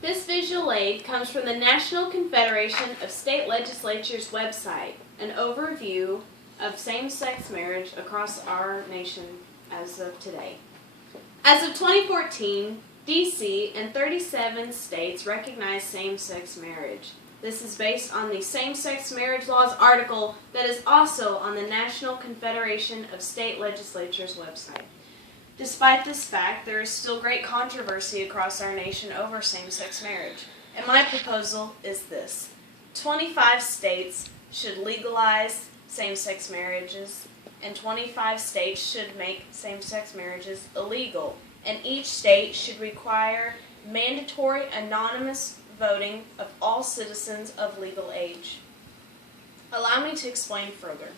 This visual aid comes from the National Confederation of State Legislatures website, an overview of same-sex marriage across our nation as of today. As of 2014, D.C. and 37 states recognize same-sex marriage. This is based on the Same-Sex Marriage Laws article that is also on the National Confederation of State Legislatures website. Despite this fact, there is still great controversy across our nation over same-sex marriage, and my proposal is this. 25 states should legalize same-sex marriages, and 25 states should make same-sex marriages illegal, and each state should require mandatory anonymous voting of all citizens of legal age. Allow me to explain further.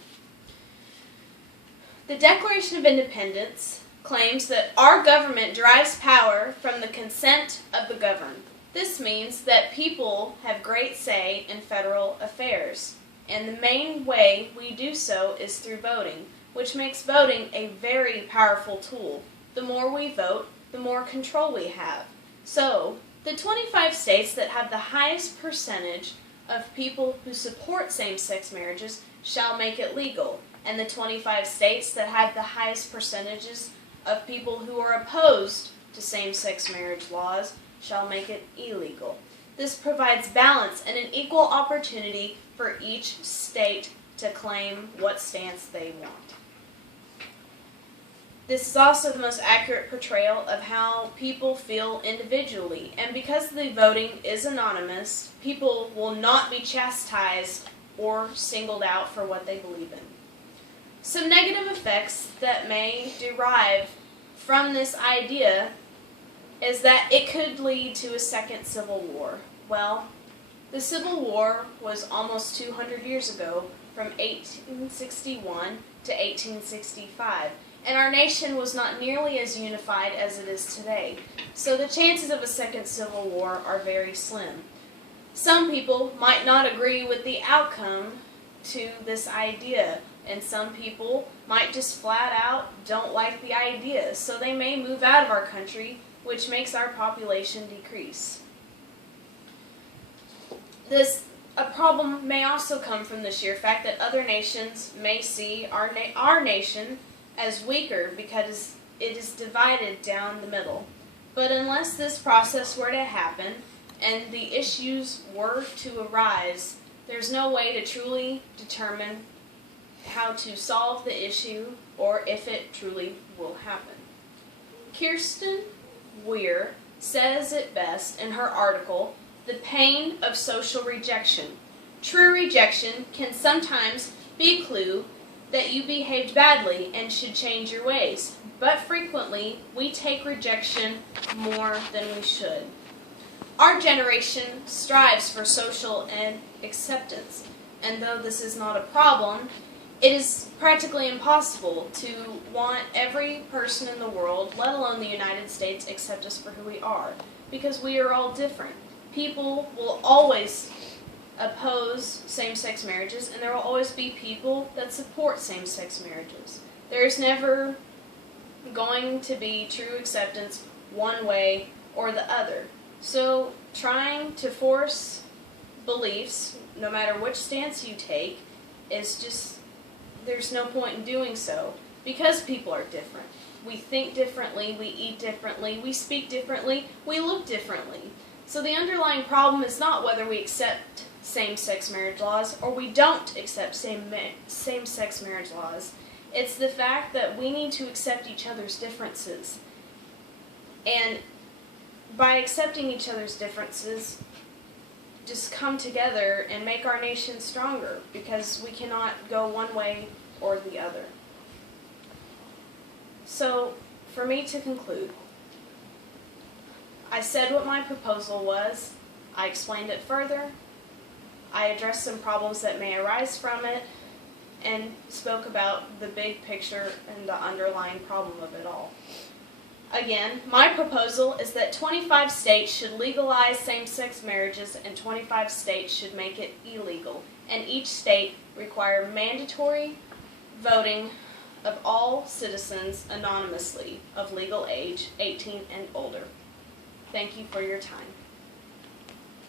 The Declaration of Independence claims that our government derives power from the consent of the governed. This means that people have great say in federal affairs, and the main way we do so is through voting, which makes voting a very powerful tool. The more we vote, the more control we have. So, the 25 states that have the highest percentage of people who support same-sex marriages shall make it legal, and the 25 states that have the highest percentages of people who are opposed to same-sex marriage laws shall make it illegal. This provides balance and an equal opportunity for each state to claim what stance they want. This is also the most accurate portrayal of how people feel individually, and because the voting is anonymous, people will not be chastised or singled out for what they believe in. Some negative effects that may derive from this idea is that it could lead to a second civil war. Well, the Civil War was almost 200 years ago, from 1861 to 1865, and our nation was not nearly as unified as it is today, so the chances of a second civil war are very slim. Some people might not agree with the outcome to this idea, and some people might just flat out don't like the idea, so they may move out of our country, which makes our population decrease. A problem may also come from the sheer fact that other nations may see our nation as weaker because it is divided down the middle. But unless this process were to happen and the issues were to arise, there's no way to truly determine how to solve the issue or if it truly will happen. Kirsten Weir says it best in her article, "The Pain of Social Rejection." True rejection can sometimes be a clue that you behaved badly and should change your ways, but frequently we take rejection more than we should. Our generation strives for social acceptance, and though this is not a problem, it is practically impossible to want every person in the world, let alone the United States, accept us for who we are, because we are all different. People will always oppose same-sex marriages, and there will always be people that support same-sex marriages. There's never going to be true acceptance one way or the other. So trying to force beliefs, no matter which stance you take, is just, there's no point in doing so, because people are different. We think differently, we eat differently, we speak differently, we look differently. So the underlying problem is not whether we accept same-sex marriage laws or we don't accept same-sex marriage laws. It's the fact that we need to accept each other's differences. And by accepting each other's differences, just come together and make our nation stronger, because we cannot go one way or the other. So, for me to conclude, I said what my proposal was, I explained it further, I addressed some problems that may arise from it, and spoke about the big picture and the underlying problem of it all. Again, my proposal is that 25 states should legalize same-sex marriages and 25 states should make it illegal, and each state require mandatory voting of all citizens anonymously of legal age 18 and older. Thank you for your time.